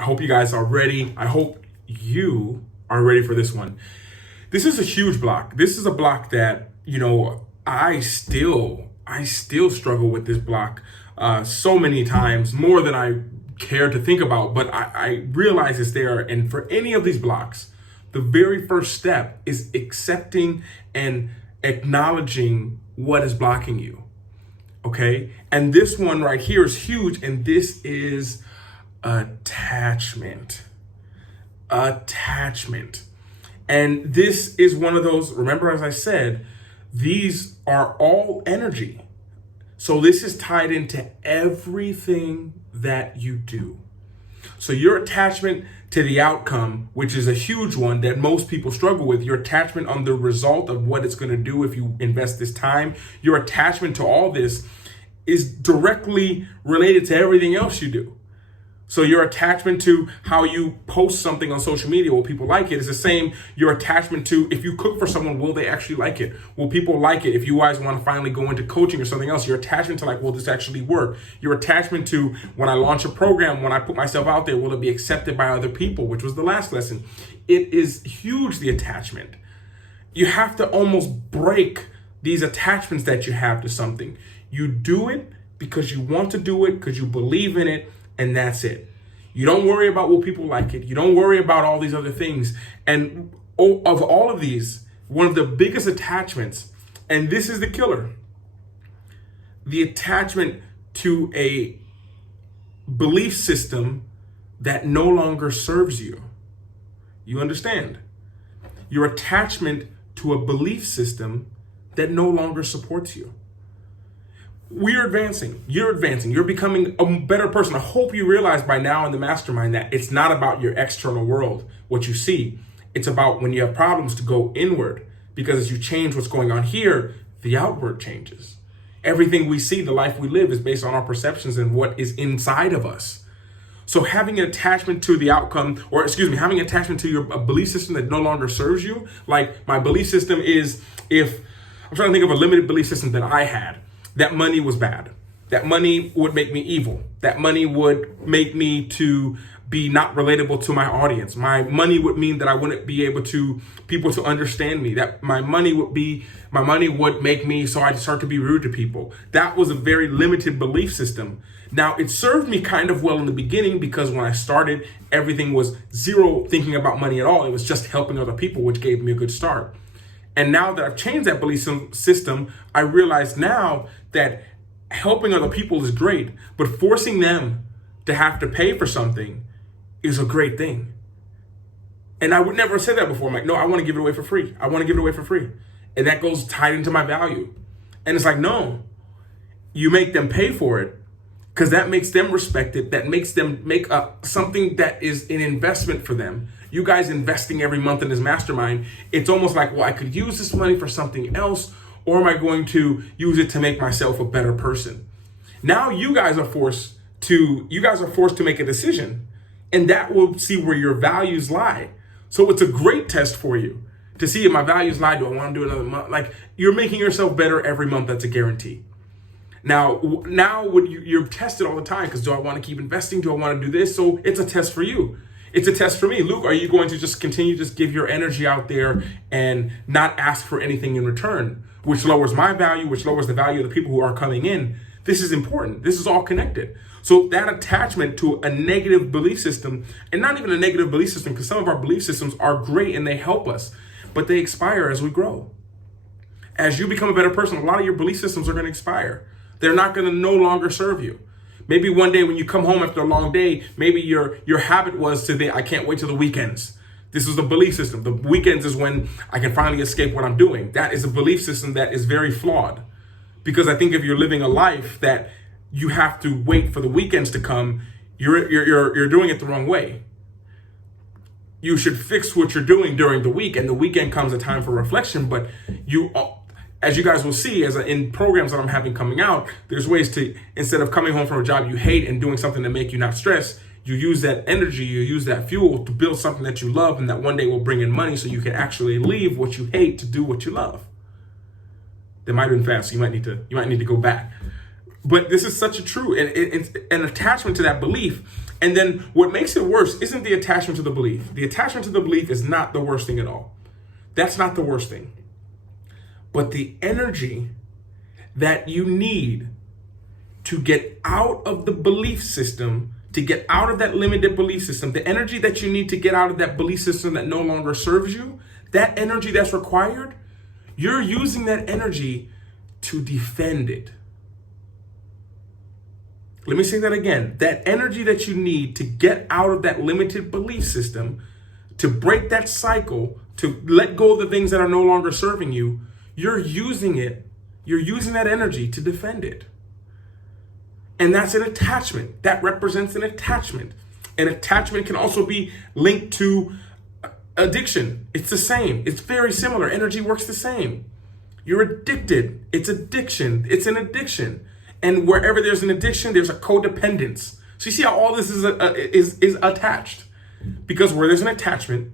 I hope you guys are ready. I hope you are ready for this one. This is a huge block. This is a block that, I still struggle with this block so many times, more than I care to think about, but I realize it's there. And for any of these blocks, the very first step is accepting and acknowledging what is blocking you. Okay? And this one right here is huge, and this is attachment. Attachment. And this is one of those, remember, as I said, these are all energy. So this is tied into everything that you do. So your attachment to the outcome, which is a huge one that most people struggle with, your attachment on the result of what it's going to do if you invest this time, your attachment to all this is directly related to everything else you do. So your attachment to how you post something on social media, will people like it, is the same. Your attachment to, if you cook for someone, will they actually like it? Will people like it? If you guys want to finally go into coaching or something else, your attachment to will this actually work? Your attachment to, when I launch a program, when I put myself out there, will it be accepted by other people? Which was the last lesson. It is huge, the attachment. You have to almost break these attachments that you have to something. You do it because you want to do it, because you believe in it, and that's it. You don't worry about will people like it. You don't worry about all these other things. And of all of these, one of the biggest attachments, and this is the killer, the attachment to a belief system that no longer serves you. You understand? Your attachment to a belief system that no longer supports you. We're advancing. You're advancing. You're becoming a better person. I hope you realize by now in the mastermind that it's not about your external world, what you see. It's about when you have problems to go inward, because as you change what's going on here, the outward changes. Everything we see, the life we live, is based on our perceptions and what is inside of us. So having an attachment to the outcome, having an attachment to your belief system that no longer serves you, like my belief system is, if I'm trying to think of a limited belief system that I had, that money was bad. That money would make me evil. That money would make me to be not relatable to my audience. My money would mean that I wouldn't be able to, people to understand me. That my money would make me so I'd start to be rude to people. That was a very limited belief system. Now, it served me kind of well in the beginning, because when I started, everything was zero thinking about money at all. It was just helping other people, which gave me a good start. And now that I've changed that belief system, I realize now that helping other people is great, but forcing them to have to pay for something is a great thing. And I would never have said that before. I'm like, no, I want to give it away for free. I want to give it away for free. And that goes tied into my value. And it's like, no, you make them pay for it, because that makes them respect it. That makes them make something that is an investment for them. You guys investing every month in this mastermind, it's almost like, well, I could use this money for something else, or am I going to use it to make myself a better person? Now you guys are forced to make a decision, and that will see where your values lie. So it's a great test for you to see if my values lie. Do I want to do another month? Like, you're making yourself better every month. That's a guarantee. Now when you're tested all the time, because do I want to keep investing? Do I want to do this? So it's a test for you. It's a test for me. Luke, are you going to just continue to give your energy out there and not ask for anything in return, which lowers my value, which lowers the value of the people who are coming in? This is important. This is all connected. So that attachment to a negative belief system, and not even a negative belief system, because some of our belief systems are great and they help us, but they expire as we grow. As you become a better person, a lot of your belief systems are going to expire. They're not going to no longer serve you. Maybe one day when you come home after a long day, maybe your habit was today, I can't wait till the weekends. This is the belief system. The weekends is when I can finally escape what I'm doing. That is a belief system that is very flawed. Because I think if you're living a life that you have to wait for the weekends to come, you're doing it the wrong way. You should fix what you're doing during the week, and the weekend comes a time for reflection. But as you guys will see, in programs that I'm having coming out, there's ways to, instead of coming home from a job you hate and doing something to make you not stress, you use that energy, you use that fuel to build something that you love and that one day will bring in money, so you can actually leave what you hate to do what you love. That might have been fast. So you might need to go back. But this is such a true, and it's an attachment to that belief. And then what makes it worse isn't the attachment to the belief. The attachment to the belief is not the worst thing at all. That's not the worst thing. But the energy that you need to get out of the belief system, to get out of that limited belief system, the energy that you need to get out of that belief system that no longer serves you, that energy that's required, you're using that energy to defend it. Let me say that again. That energy that you need to get out of that limited belief system, to break that cycle, to let go of the things that are no longer serving you, you're using that energy to defend it. And that's an attachment. That represents an attachment. An attachment can also be linked to addiction. It's the same. It's very similar. Energy works the same. You're addicted. It's addiction. It's an addiction. And wherever there's an addiction, there's a codependence. So you see how all this is attached. Because where there's an attachment,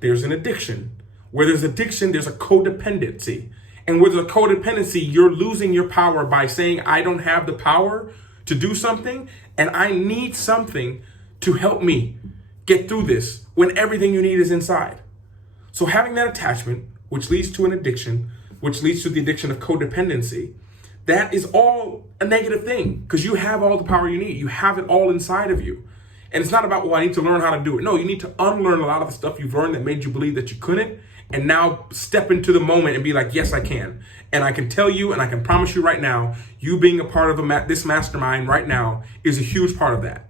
there's an addiction. Where there's addiction, there's a codependency. And where there's a codependency, you're losing your power by saying, I don't have the power to do something, and I need something to help me get through this when everything you need is inside. So having that attachment, which leads to an addiction, which leads to the addiction of codependency, that is all a negative thing because you have all the power you need. You have it all inside of you. And it's not about, well, I need to learn how to do it. No, you need to unlearn a lot of the stuff you've learned that made you believe that you couldn't, and now step into the moment and be like, yes, I can. And I can tell you, and I can promise you right now, you being a part of this mastermind right now is a huge part of that.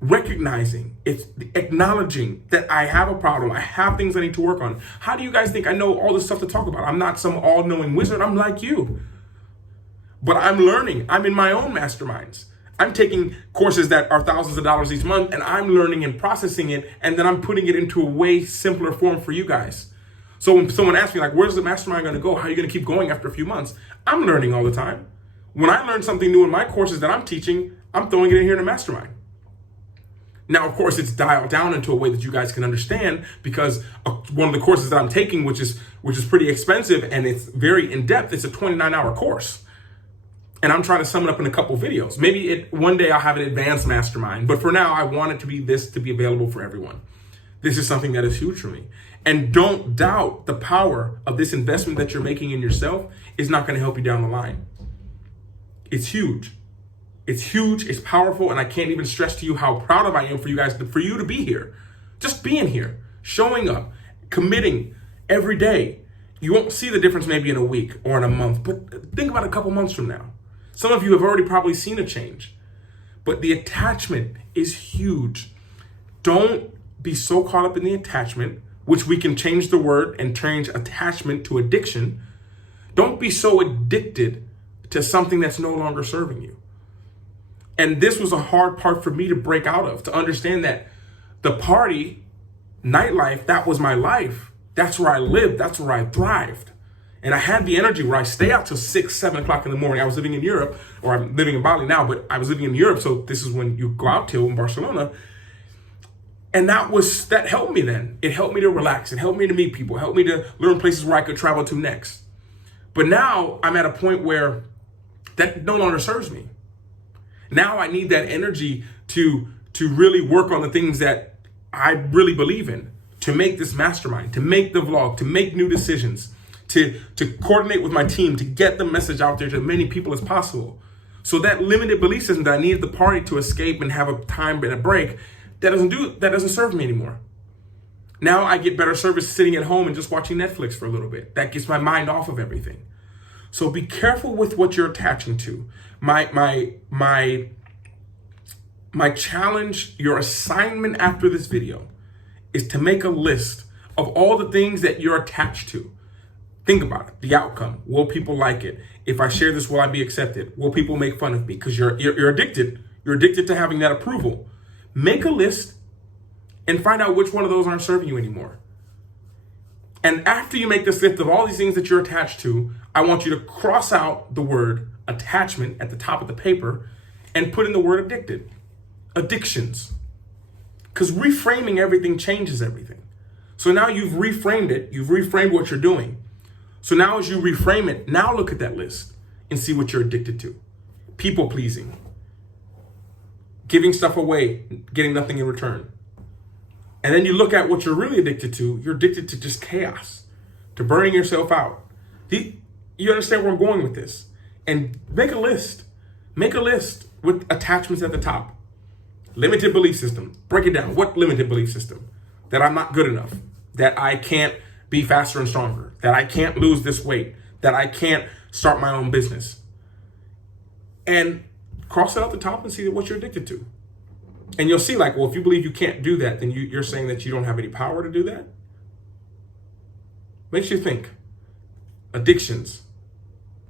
Recognizing, it's acknowledging that I have a problem. I have things I need to work on. How do you guys think I know all this stuff to talk about? I'm not some all-knowing wizard. I'm like you. But I'm learning. I'm in my own masterminds. I'm taking courses that are thousands of dollars each month, and I'm learning and processing it, and then I'm putting it into a way simpler form for you guys. So when someone asks me, like, where's the mastermind going to go? How are you going to keep going after a few months? I'm learning all the time. When I learn something new in my courses that I'm teaching, I'm throwing it in here in a mastermind. Now, of course, it's dialed down into a way that you guys can understand, because one of the courses that I'm taking, which is pretty expensive and it's very in-depth, it's a 29-hour course. And I'm trying to sum it up in a couple videos. Maybe one day I'll have an advanced mastermind, but for now I want it to be available for everyone. This is something that is huge for me. And don't doubt the power of this investment that you're making in yourself is not going to help you down the line. It's huge. It's huge, it's powerful, and I can't even stress to you how proud of I am for you guys, for you to be here. Just being here, showing up, committing every day. You won't see the difference maybe in a week or in a month, but think about a couple months from now. Some of you have already probably seen a change, but the attachment is huge. Don't be so caught up in the attachment, which we can change the word and change attachment to addiction. Don't be so addicted to something that's no longer serving you. And this was a hard part for me to break out of, to understand that the party, nightlife, that was my life. That's where I lived. That's where I thrived. And I had the energy where I stay out till 6, 7 o'clock in the morning. I was living in Europe, or I'm living in Bali now, but I was living in Europe. So this is when you go out till in Barcelona. And that helped me then. It helped me to relax. It helped me to meet people. It helped me to learn places where I could travel to next. But now I'm at a point where that no longer serves me. Now I need that energy to really work on the things that I really believe in, to make this mastermind, to make the vlog, to make new decisions, to coordinate with my team, to get the message out there to as many people as possible. So that limited belief system that I needed the party to escape and have a time and a break, that doesn't serve me anymore. Now I get better service sitting at home and just watching Netflix for a little bit. That gets my mind off of everything. So be careful with what you're attaching to. My challenge, your assignment after this video is to make a list of all the things that you're attached to. Think about it, the outcome. Will people like it? If I share this, will I be accepted? Will people make fun of me? Because you're addicted. You're addicted to having that approval. Make a list and find out which one of those aren't serving you anymore. And after you make this list of all these things that you're attached to, I want you to cross out the word attachment at the top of the paper and put in the word addicted. Addictions. Because reframing everything changes everything. So now you've reframed it. You've reframed what you're doing. So now as you reframe it, now look at that list and see what you're addicted to. people pleasing, giving stuff away, getting nothing in return. And then you look at what you're really addicted to. You're addicted to just chaos, to burning yourself out. You understand where I'm going with this? And make a list. Make a list with attachments at the top. Limited belief system. Break it down. What limited belief system? That I'm not good enough. That I can't be faster and stronger. That I can't lose this weight. That I can't start my own business. And cross it out the top and see what you're addicted to. And you'll see, like, well, if you believe you can't do that, then you're saying that you don't have any power to do that? Makes you think. Addictions,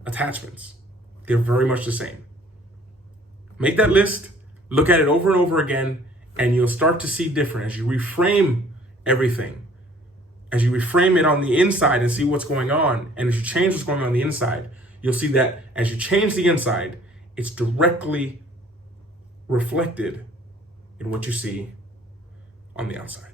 attachments, they're very much the same. Make that list, look at it over and over again, and you'll start to see different as you reframe everything. As you reframe it on the inside and see what's going on, and as you change what's going on the inside, you'll see that as you change the inside, it's directly reflected in what you see on the outside.